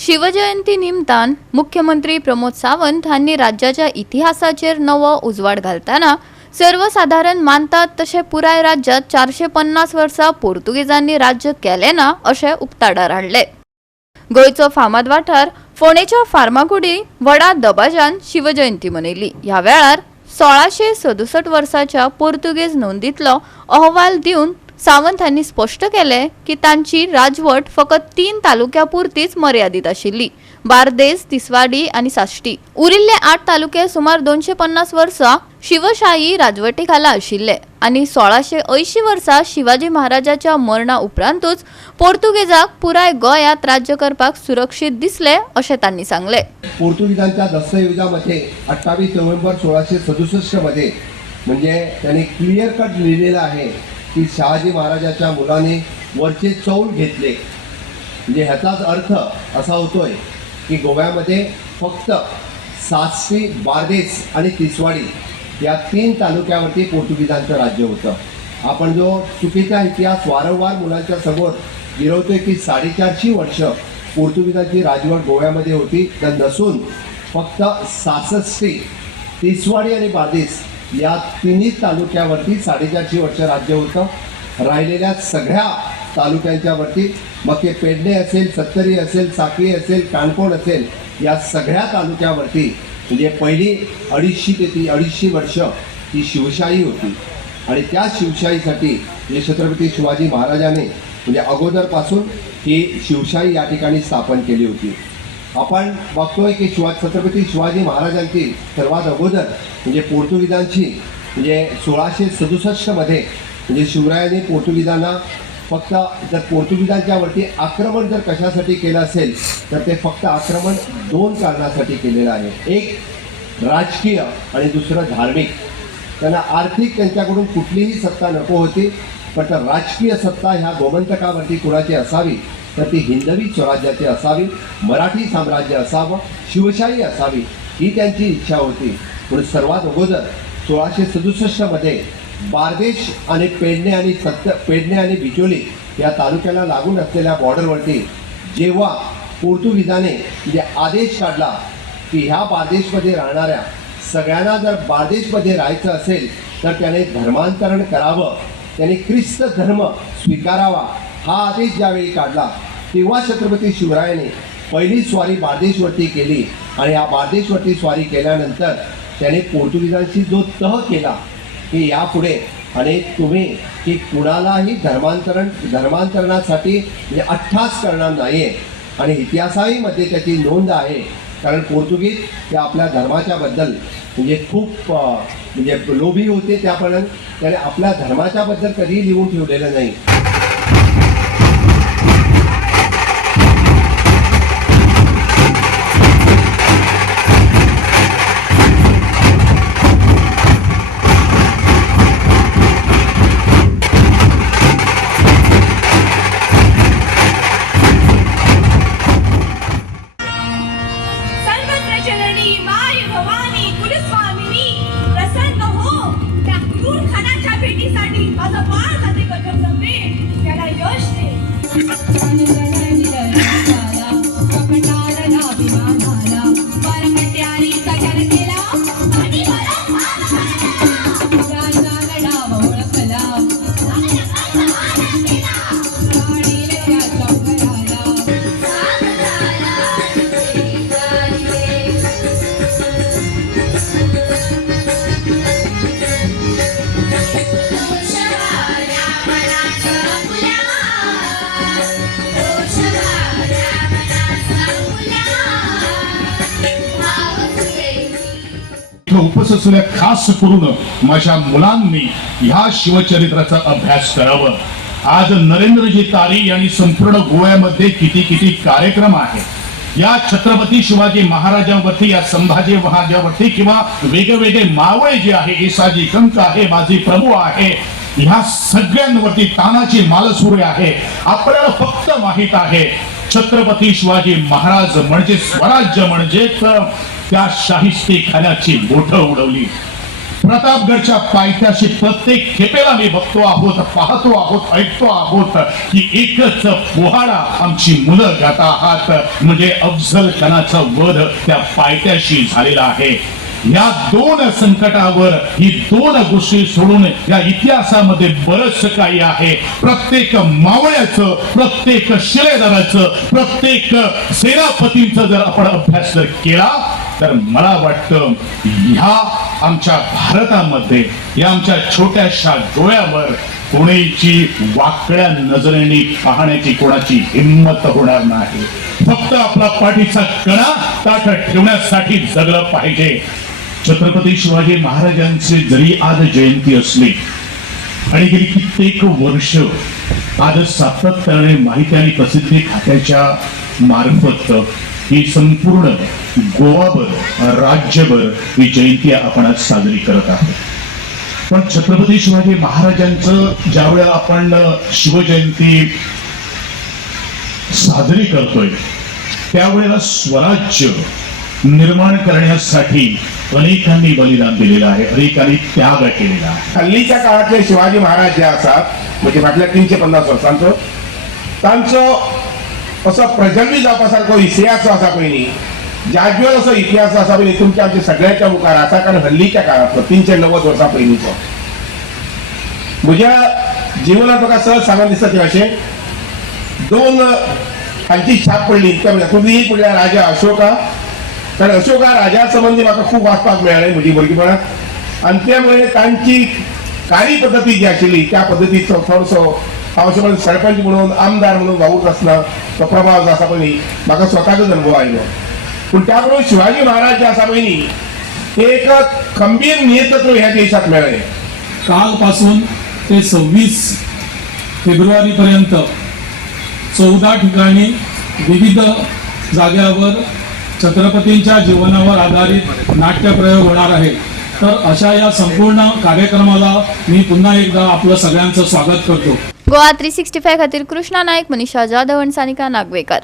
शिवजयंती निमतान मुख्यमंत्री प्रमोद सावंत हांनी राज्याच्या इतिहासाचेर नवो उजवाड घालताना सर्वसाधारण मानतात तशे पुराय राज्यात 450 वर्सां पोर्तुगीजांनी राज्य केले ना अशें उक्ताडार हाडले। गोयचो फामाद वाठार फोंडेच्या फार्मागुडी व्हडा दबाज्यान शिवजयंती मनयली। ह्या वेळार 1667 वर्साच्या पोर्तुगीज नोंदींतलो अहवाल दिवन सावंत हांनी स्पष्ट केले की तांची राजवट फकत 3 तालुक्यापुरतीच मर्यादित आशिल्ली, बार्देस, तिसवाडी आणि साश्टी। उरिल्ले 8 तालुके सुमार 250 वर्सां शिवशाही राजवटी खाला आशिल्ले आणि 1680 वर्सा शिवाजी महाराजाच्या मरणा उपरांतूच पोर्तुगीजाक पुराय गोंयांत राज्य करपाक सुरक्षीत दिसले अशें तांणी सांगले। पोर्तुगीजांच्या दस्तऐवजामध्ये 28 नोव्हेंबर 1667 मध्ये म्हणजे त्यांनी क्लिअर कट लिहिलेलं आहे की शहाजी महाराजाच्या मुलाने वरचे चौल घेतले। म्हणजे ह्याचाच अर्थ असा होतोय की गोव्यामध्ये फक्त साश्टी, बार्देस आणि तिसवाडी या 3 तालुक्यावरती पोर्तुगीजांचं राज्य होतं। आपण जो चुकीचा इतिहास वारंवार मुलांच्या समोर गिरवतोय की 450 वर्ष पोर्तुगीजांची राजवट गोव्यामध्ये होती, तर नसून फक्त साश्टी, तिसवाडी आणि बार्देस या 3 तालुक्यावरती 450 वर्ष राज्य होतं। राहिलेल्या सगळ्या तालुक्यांच्या वरती मग ते पेडणे असेल, सत्तरी असेल, साखळी असेल, काणकोण असेल, या सगळ्या तालुक्यावरती म्हणजे पहिली 250 ते 250 वर्ष ही शिवशाही होती आणि त्या शिवशाहीसाठी जे छत्रपती शिवाजी महाराजांनी म्हणजे अगोदरपासून ही शिवशाही या ठिकाणी स्थापन केली होती। आपण बघतोय की छत्रपती शिवाजी महाराजांची सर्वात अगोदर म्हणजे पोर्तुगीजांची म्हणजे 1667 मध्ये म्हणजे शिवरायांनी पोर्तुगीजांना फक्त जर पोर्तुगीजांच्या वरती आक्रमण जर कशासाठी केलं असेल तर ते फक्त आक्रमण 2 कारणासाठी केलेलं आहे। एक राजकीय आणि दुसरं धार्मिक। त्यांना आर्थिक त्यांच्याकडून कुठलीही सत्ता नको होती, पण राजकीय सत्ता ह्या गोमंतकावरती कुणाची असावी तर ती हिंदवी स्वराज्याची असावी, मराठी साम्राज्य असावं, शिवशाही असावी ही त्यांची इच्छा होती। म्हणून सर्वात अगोदर 1667 मध्ये बार्देस आणि पेडणे आणि बिचोली या तालुक्याला लागून असलेल्या बॉर्डरवरती जेव्हा पोर्तुगीजाने म्हणजे आदेश काढला की ह्या बार्देसमध्ये राहणाऱ्या सगळ्यांना जर बार्देसमध्ये राहायचं असेल तर त्याने धर्मांतरण करावं, त्याने ख्रिस्त धर्म स्वीकारावा, हा आदेश ज्यावेळी काढला तेव्हा छत्रपती शिवरायाने पहिली स्वारी बार्देसवरती केली आणि या बार्देसवरती स्वारी केल्यानंतर त्याने पोर्तुगीजांशी जो तह केला की यापुढे आणि तुम्ही की कुणालाही धर्मांतरणासाठी म्हणजे अट्टास करणार नाही आहे आणि इतिहासामध्ये त्याची नोंद आहे। कारण पोर्तुगीज ते आपल्या धर्माच्या बद्दल म्हणजे खूप म्हणजे लोभी होते, त्याप्रमाणे त्याने आपल्या धर्माच्या बद्दल कधीही लिहून ठेवलेलं नाही। उपस्थित खास करून माझ्या मुलांनी ह्या शिवचरित्राचा अभ्यास करावा। आज नरेंद्रजी तारी यांनी संपूर्ण गोव्यामध्ये किती कार्यक्रम आहेत। या छत्रपती शिवाजी महाराजांवरती, या संभाजी महाराजांवरती किंवा वेगवेगळे मावळे जे आहे, येसाजी कंक आहे, बाजी प्रभू आहे, ह्या सगळ्यांवरती तानाची मालसुरे आहे। आपल्याला फक्त माहित आहे छत्रपती शिवाजी महाराज म्हणजे स्वराज्य म्हणजे त्या शाहिस्तेखान्याची बोटं उडवली। प्रतापगडच्या पायथ्याशी प्रत्येक खेपेला मी बघतो आहोत, पाहतो आहोत, ऐकतो आहोत की एकच पोहाडा आमची मुलं गाता आहात, म्हणजे अफजल खानाचा वध त्या पायथ्याशी झालेला आहे. या दोन संकटावर ही दोन गोष्टी सोडून या इतिहासामध्ये बरंच काही आहे. प्रत्येक मावळ्याचं, प्रत्येक शिलेदाराचं, प्रत्येक सेनापतींचा जर आपण अभ्यास जर केला तर मला वाटतं ह्या आमच्या भारतामध्ये या आमच्या छोट्याशा डोळ्यावर कोणीची वाकड्या नजरेने पाहण्याची कोणाची हिंमत होणार नाही. फक्त आपला पाठीचा कणा ताठ ठेवण्यासाठी जगलं पाहिजे. छत्रपती शिवाजी महाराजांचे जरी आज जयंती असली आणि गेली कित्येक वर्ष आज सातत्याने माहिती आणि प्रसिद्धी खात्याच्या मार्फत ही संपूर्ण गोवाभर, राज्यभर ही जयंती आपण आज साजरी करत आहोत. पण छत्रपती शिवाजी महाराजांचं ज्यावेळेला आपण शिवजयंती साजरी करतोय त्यावेळेला स्वराज्य निर्माण करण्यासाठी अनेकांनी बलिदान दिलेलं आहे, अनेकांनी त्याग केलेला आहे. हल्लीच्या काळातले शिवाजी महाराज जे असतात म्हणजे फाटल्या 350 वर्सांचो तांचो असो प्रजन्मी जावपासारको इतिहास जो आसा पयलीं, जाज्वल असो इतिहास आसा पयलीं तुमच्या आमच्या सगळ्यांच्या मुखार आसा. कारण हल्लीच्या काळांतलो 390 वर्सां पयलींचो म्हज्या जिवनांत म्हाका सहज सांगून दिसता ते अशें दोन हांची छाप पडली. तातूंतली एक म्हणल्यार राजा अशोका. कारण अशोका राजा संबंधी म्हाका खूब वाचपाक मेळ्ळें म्हजी भुरगेपणांत आनी ते मुळे तांची कार्यपद्दती जी आशिल्ली त्या पद्दतीचो थोडसो हांव अशें म्हणून सरपंच म्हणून आमदार म्हणून वावूरत आसतना तो प्रभाव जो आसा पयलीं म्हाका स्वताकच अनुभव आयलो. पूण त्या बरोबर शिवाजी महाराज जे आसा पयलीं एक खंबीर नेतृत्व ह्या देशात मेळ्ळें. कालपासून ते 26 फेब्रुवारीपर्यंत 14 ठिकाणी विविध जाग्यावर छत्रपतींच्या जीवनावर आधारित नाट्यप्रयोग होणार आहे. तर अशा या संपूर्ण कार्यक्रमाला मी पुन्हा एकदा आपलं सगळ्यांचं स्वागत करतो. गोवा 365 खातीर कृष्णा नायक, मनीषा जाधव आणि सानिका नागवेकर.